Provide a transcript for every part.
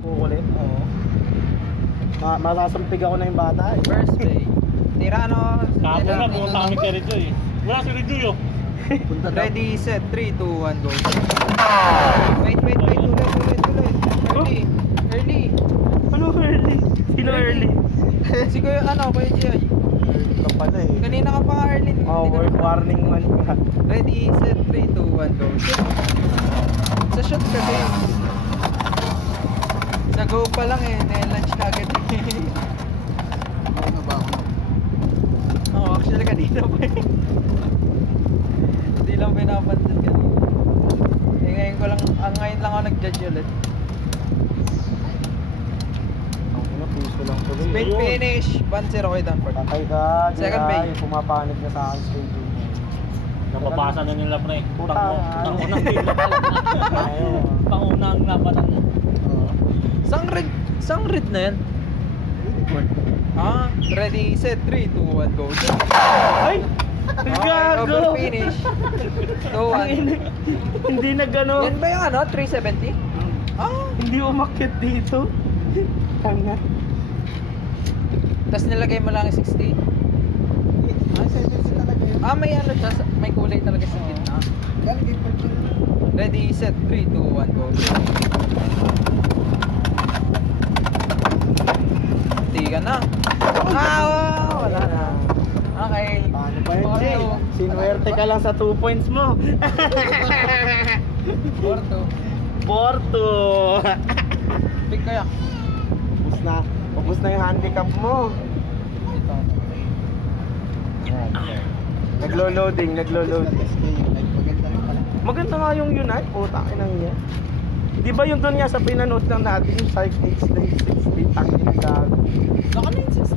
Kukulit. Oo. Masasampig ako na yung bata eh. First play. Tirano. Kapo na, pumunta kami kay Rijo eh. Wala si Rijo yun. Punta daw. Ready, set, 3, 2, 1, go. Wait. Tuloy. Early. Ano early? Sino early? Si Kuya, Kuya Jay. Early ka pala eh. Kanina ka pa early. Oh, Hindi ka word na- warning man ka. Ready, set, 3, 2, 1, go. Shoot. Sa shoot kasi. Sa go pa lang eh, na-lunch ka agad eh. Ano ba ako? Oo, actually kanina pa eh. Hindi lang pinapansin kanina. Ngayon lang ako nag-judge ulit. Ang ina, puso lang tuloy. Spin Ayun. finish, 1-0 kay Danford. Patay ka. Second Jay. base. Pumapanig na sa akin stadium. Napapasa na nila pre. Puta, Pangunang nila pala. Ayun. Pangunang labanan. Sang red na yan? Ready, set, 3, 2, 1, go. Ay! Okay, over finish. 2-1. Hindi na gano. Yan ba yung 370? Hindi umakyat dito. Tanga. Tapos nilagay mo lang yung 60. May siya, may kulay talaga sa gitna. Ready, set, 3, 2, 1, go. Hindi ka na. Wala na. Okay. Paano ba yun, Jay? Sinuwerte ka lang sa 2 points mo. Porto. Porto. Pick kaya. Ubus na yung handicap mo. Ito. Naglo-loading. Maganda nga yung Unite. Puta, kinang niya. Di ba yung doon nga sa pinanood lang natin yung Shark X Lane 60 tangin na gago. Naka 960.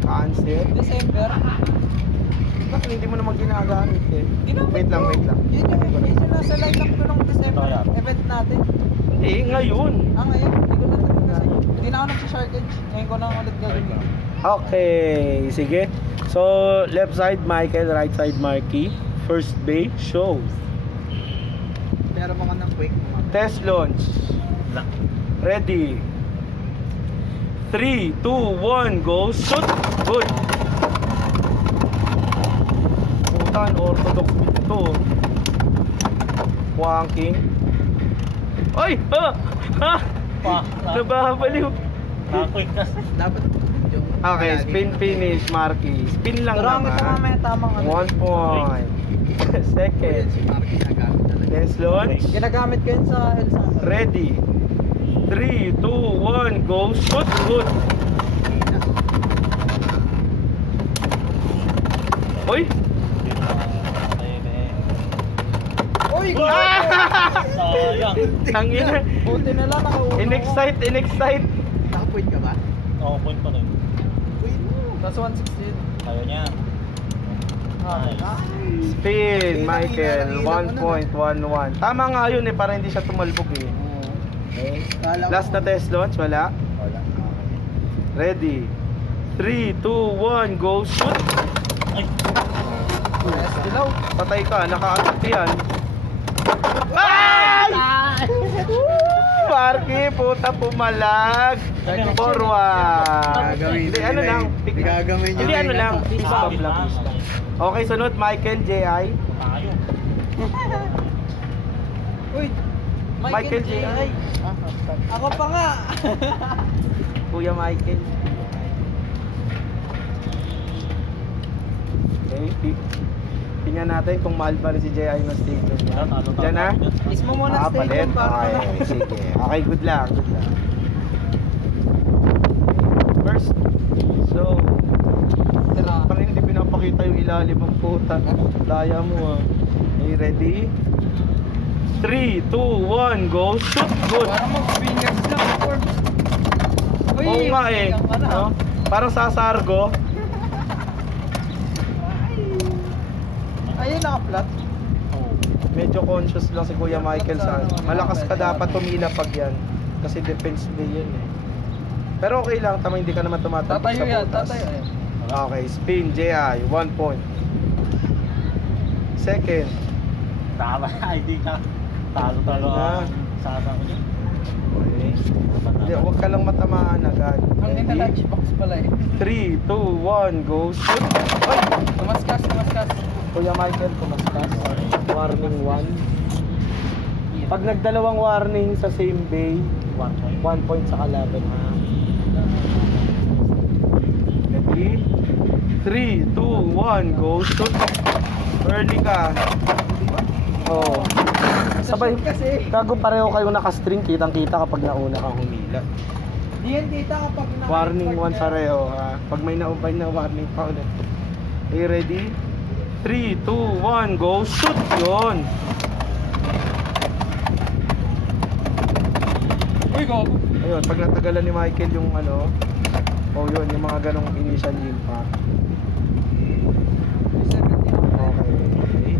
Cancel. December. Bakit hindi mo naman ginagamit eh? Ginamit Wait lang. Yun yung nasa line-up ko nung December Kaya. event natin. Hindi, ngayon. Ngayon? Hindi ko na kasi. Hindi na ako nag-shark edge. Ngayon ko na ulit gagawin. Okay, sige. So, left side Michael, right side Marky. First base, show. Pero mga ng quick. Test launch. Ready. 3, 2, 1, go. Shoot. Good. Putan, orthodox dito. Wanking. Ay! Ha! Nababaliw. Quick kasi. Dapat. Okay, spin finish, Marky. Spin lang Marami pa naman. mamaya tamang 1 point. Second. Marky nagamit talaga. Test launch. Ginagamit ko yun sa Elsa. Ready. 3, 2, 1, go. Shoot. Good. Uy! Uy! Sayang. Tangina. Buti na lang nakaulo. In-excite. Nakapoint ka ba? Oo, point pa rin. That's 116. Kaya niya. Nice. Spin, Michael. 1.11. Tama nga yun eh, para hindi siya tumalbog eh. Last na test launch, wala? Ready. 3, 2, 1, go. Shoot. Ay, Yes, dilaw. Patay ka, naka-attack yan. Ay! Marky, puta pumalag. Forward. Hindi, ano lang. Gagawin Hindi, ano lang. Fist bump lang. Okay, sunod, Michael, J.I. tayo. Uy! Michael J. Ako pa nga! Kuya Michael. Okay, tingnan natin kung mahal pa rin si J.I. ng stadium niya. Diyan na? Kiss mo muna Palit. stadium para Okay, sige. Okay, good lang. First, so, Tira. parang hindi pinapakita yung ilalim ng puta. Daya mo ah. Okay, ready? 3, 2, 1, go. Shoot. Good. Parang mag-fingers lang. Uy! Oo nga eh. ang ano. No? Parang sasargo. Ayun, naka-flat. Medyo conscious lang si Kuya Michael sa malakas ka dapat tumila pag yan. Kasi defense day yan eh. Pero okay lang, tama hindi ka naman tumatapos Tatayo sa yan, butas. tatayo yan. Okay, spin, J.I. 1 point. Second. Tama, hindi ka. Talo-talo Ah. ang sasa ko dyan. Okay. Hindi, huwag ka lang matamaan agad. Ang nita lunchbox pala eh. 3, 2, 1, go, shoot! Ay! Tumaskas. Kuya Michael, kumaskas. Warning 1. Pag nagdalawang warning sa same bay, 1 point sa kalaban ha. Ready? 3, 2, 1, go, shoot! Early ka. Oo. Sabay, kasi. kago pareho kayong nakastring, kitang-kita kapag nauna kang humila. Di yan kita kapag Warning 1 pareho ha. Pag may naubay na warning pa ulit. Okay, ready? 3, 2, 1, go, shoot! Yun! Uy, go. Ayun, pag natagalan ni Michael yung ano, yun, yung mga ganong initial impact. Okay.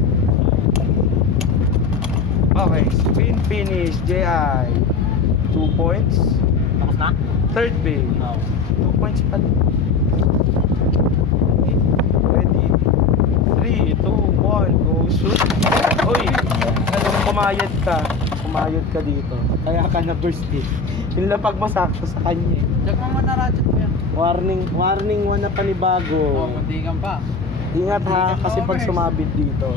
Okay, spin finish, JI. 2 points. Tapos na? Third bay. No. 2 points pa. Okay. Ready? 3, 2, 1, go shoot. Uy! Kumayad ka dito. Kaya ka na burst eh. Yung lapag mo sakto sa kanya eh. Diyan mo man na-ratchet mo yan. Warning 1 na panibago. Muntikan pa. Ingat ha, Hindi ka kasi pag ma-burst. sumabit dito,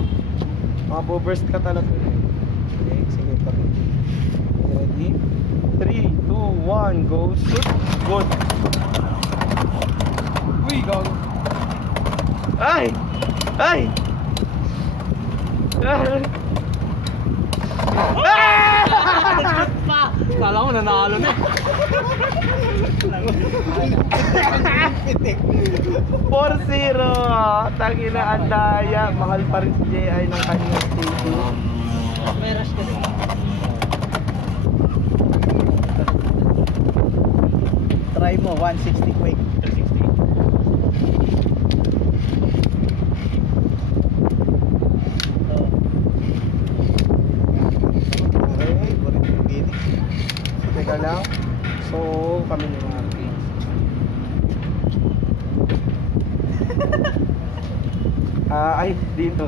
maboburst ka talaga. Okay, sige pa. Ready? 3, 2, 1, go, shoot! Good! Uy, go. Ay! Ay! Ay! Nag-shoot pa! Kala ko nanalo na. 4-0! Tangina, ang daya. Mahal pa rin si JI ng kanyang station. May rush kasi. Try mo, 160 quick. 360. Okay, burin yung gini. Teka lang. So, kami ni Marky. Ay, dito.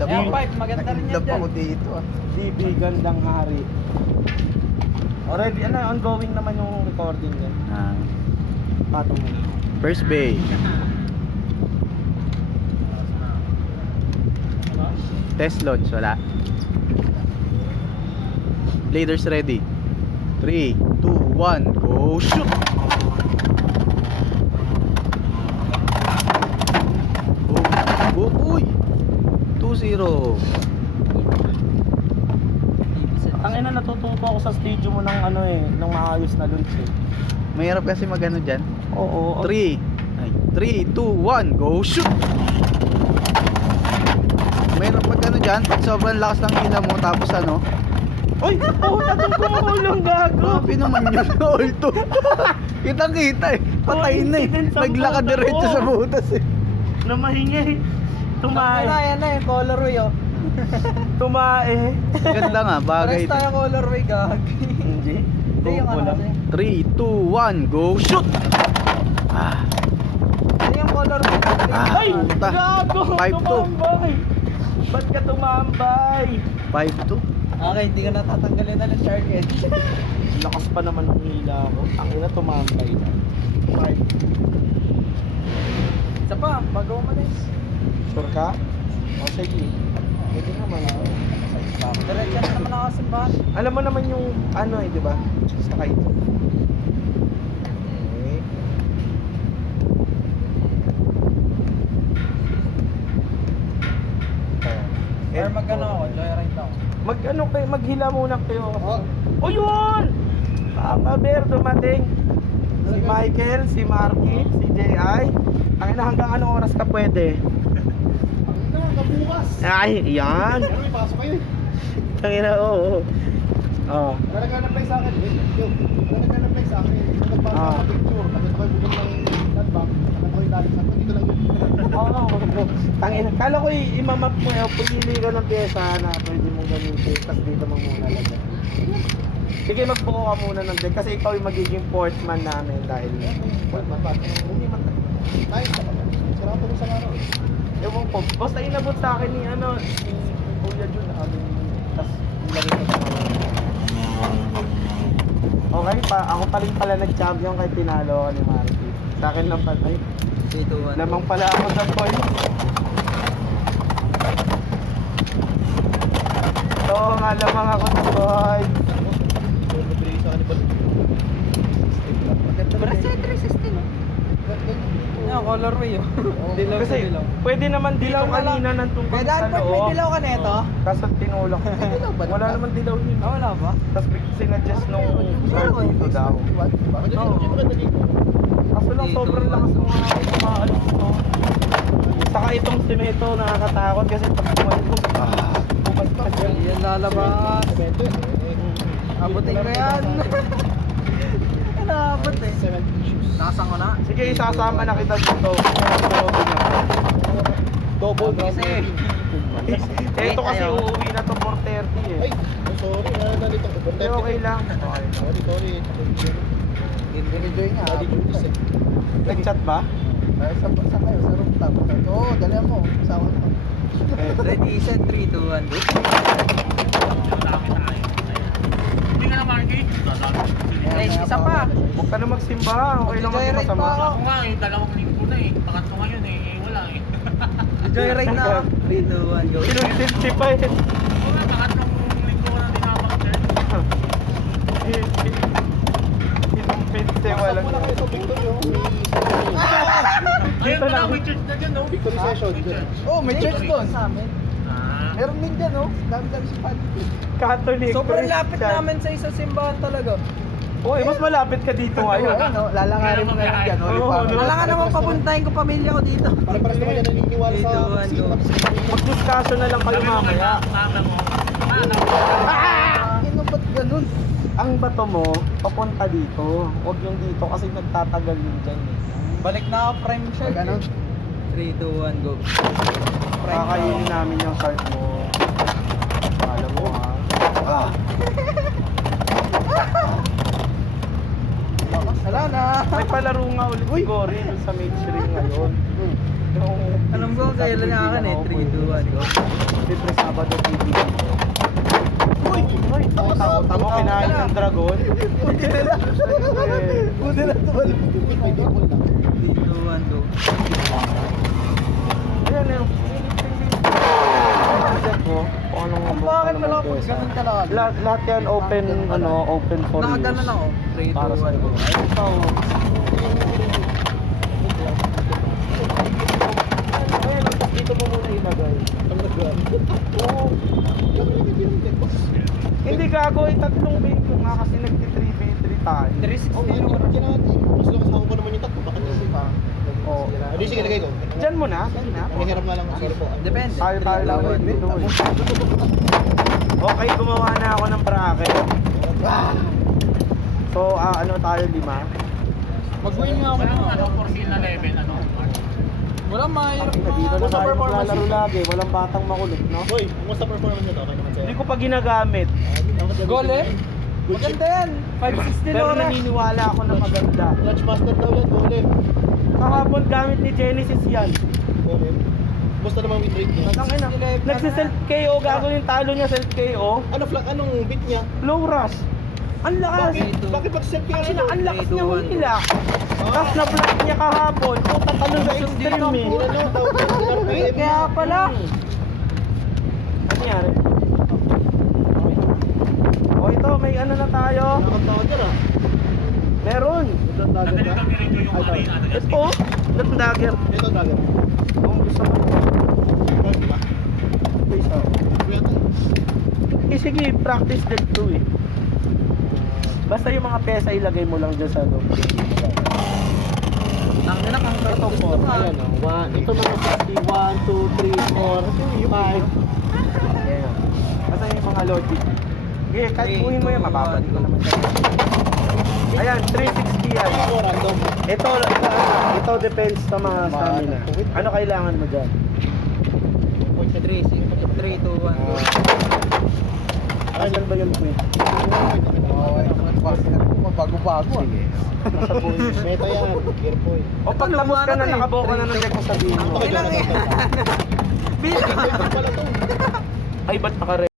Ayan, Pipe, maganda rin yan Nag-love dyan. ako dito ah. DB Gandang Hari. Already, ongoing naman yung recording niya. Patong mo. First bay. Test launch, wala. Leaders ready. 3, 2, 1, go shoot! Uy! 2-0. Ang ina, natututo ako sa studio mo ng ng maayos na launch eh. Mahirap kasi magano dyan. Oo. 3, 2, 1, go shoot! Mahirap magano dyan, pag sobrang lakas ng hila mo, tapos ano, Uy! Natong gumulong gago! grabe naman yun, all to. Kitang-kita eh, patay na eh. Coincidence ang Naglakad butas diretso mo. sa butas eh. Na mahingi. Tumae. Yan na yung colorway oh. Tumae. Ganda nga, bagay. Pares tayo colorway, gag. Hindi. Hindi yung ano kasi. 3, 2, 1, go shoot! Ah, Hindi yung colorway. Ah. Ay! puta. Gago! 5-2. Tumambay! Ba't ka tumambay? 5-2. Okay, hindi ka natatanggalin na ng shark edge. Lakas pa naman ng hila ko. Ang ina tumambay na. 5. Isa pa, bago umalis. Sure ka? O sige. Pwede naman ako. Diretso na naman ako sa simbahan. Alam mo naman yung di ba? Sakay. Okay. Or mag-ano ako, joyride ako. Maghila muna kayo. Oh, yun! Ber, dumating. Si Michael, si Marky, si J.I. Ang ina, hanggang anong oras ka pwede? Ay, yan. May pasok kayo eh. Ang ina, oo. Oh. Naghanap-apply sa akin eh. Naghanap-apply sa akin. Nagpasa Ah. sa picture. Nakita ko yung bukong ng landbank. Nakita ko yung dalit sa akin. Dito lang yun. Oo. Tangina. Kala ko imamap mo pumili ka ng pyesa na pwede mong gamitin. Tapos dito mo muna lagyan. Sige, magbuko ka muna ng deck kasi ikaw yung magiging portman namin dahil Portman ba? hindi man Nice. Sarap ko sa araw. ewan ko. Basta inabot sa akin ni si Kuya Jun. Tapos Okay pa, ako pa rin pala nag-champion kay tinalo ako ni Marky. Sa akin lang pala. Ay, 3, 2, 1. lamang pala ako sa point. Oo nga, lamang ako sa point. Brasa 360 no? Yan, colorway yun. Dilaw sa Kasi dilaw. pwede naman dilaw Dilaw na lang. kanina ng tungkol Kaya sa daan may dilaw ka neto? Kaso tinulak. Wala naman dilaw yun. Ah, wala ba? Tapos sinadjust nung start dito daw. Oo. Kaso lang sobrang lakas ng mga kumaalis ko. Saka itong simeto nakakatakot kasi pag kumain ko, bumagpag yan. Yan lalabas. Abutin ko yan. Ano abot eh? Nakasan ko na. Sige, isasama na kita dito. Double Kasi ito kasi uuwi na to 4:30 eh. Ay, sorry, nalito ko. Hindi, okay lang. Okay lang. Sorry. enjoy nga. Nag-chat ba? Sa kayo, sa rooftop. Oo, dali mo. Sawa mo. Ready, set, 3, 2, 1, go. Hindi ka na Marky. Eh, isa pa. Huwag ka na magsimba. Okay lang Mag-joyride ako masama. pa ako. Ako nga eh, dalawang linggo na eh. Pangatlo ngayon eh, wala eh. Joyride na. 3, 2, 1, go. Sinusipsi pa eh. Ako nga, pangatlong linggo ko na dinabak-check. Inumpinse walang Wala kayo sa Victory, oh. Ayun Dito pala, lang. may church na dyan no? Victory session. May church. Oh, may church doon. Sa amin. Ah. Meron din dyan, oh. Dami-dami si Padre. Catholic. Sobrang lapit Christian. namin sa isang simbahan talaga. Uy, mas malapit ka dito ngayon. Ayun, oh. Lalangarin mo na lang dyan, oh. Oo, Lipa- no? Wala ka naman papuntahin ko pamilya ko dito. Para-paras naman yan naniniwala sa... Dito, go. Mag-discussion na lang kayo mamaya. Tama mo. Ano ba't ganun? Ang bato mo, papunta dito. Huwag yung dito kasi nagtatagal yun dyan eh. Balik na ako prime shot. Ganun? 3, 2, 1, go. Kakainin namin yung card mo. Alam mo ha. Wala na. May palaro nga ulit si Gory dun sa Mage Ring ngayon. Yung... Alam ko kailan na akin eh. 3, 2, 1, go. Siyempre Sabado TV. Uy! Uy! Tamo kinain ng dragon. Buti na lang. Buti na ito. May double lang. 3, 2, 1, go. Ayan na yung... Check mo kung anong... Bakit anong wala po? pyesa. Ganun talaga. Lahat yan open, open for use. Nakaganon ako. 3, 2, 1, Para sa go. Ay, ito. Ayun, dito mo muna ilagay. Oo. Hindi gago, tatlong bingo nga kasi nagti-3v3 tayo. 360 Oh, oras. mas lakas ako pa naman yung tatlo. Bakit hindi pa? Oo. Hindi, sige, lagay ko. Diyan mo na, diyan na. Nangihiram nga lang. Sorry po. Depende. Tayo 3, lang 2, 1, dito go. eh. Okay, gumawa na ako ng bracket. So, ano tayo, 5? Mag-win nga ako. Walang ano, for sale na level, ano? Wala mahirap Dito na Kumusta tayo performance maglalaro yun? lagi, walang batang makulit, no? Boy, kumusta performance nito? Okay naman sa'yo. Hindi ko pa ginagamit. Goal eh? Good shit. Maganda yan. 560 Pero oras. naniniwala ako na maganda. Clutch master daw yan, Golem. Kahapon gamit ni Genesis yan. Golem. Kumusta naman with rate niya? Ang ina, nagsiself KO, gago yung talo niya self KO. Anong beat niya? Low rush. Ang lakas. Bakit pag-self kaya Actually, ang lakas niya 3, 2, 1. humila. Tapos na-block niya kahapon. Puta talon sa extreme eh. Eh, kaya pala. Ano nangyari? O ito, may ano na tayo. Nakakatawa dyan ah. Meron. Nadali kami rin yung arena. Ito, that dagger. Ito dagger. Kung gusto mo. Diba? Please, oh. Kuya to. Eh, sige, practice din to eh. Basta yung mga pesa ilagay mo lang dyan sa loob. Ang ina kang Ito gusto po, ka. ayan o. Ito mga 60, 1, 2, 3, 4, 5. Ayan. Basta yung mga logic. Okay, kahit buhin mo yan, mababalik mo naman siya. Ayan, 360 yan. Ako random. Ito depends sa mga stamina. Ano kailangan mo dyan? 3, 2, 1, go. Asan ba yung queen? Mabago-bago ah. Sige. Nasa buhay. Meta yan. Gear boy. O pag tapos ka na, Ito, nakabuo ka na ng deck mo sabihin mo. Ilang eh. Bilang. Pala to. Ay, ba't naka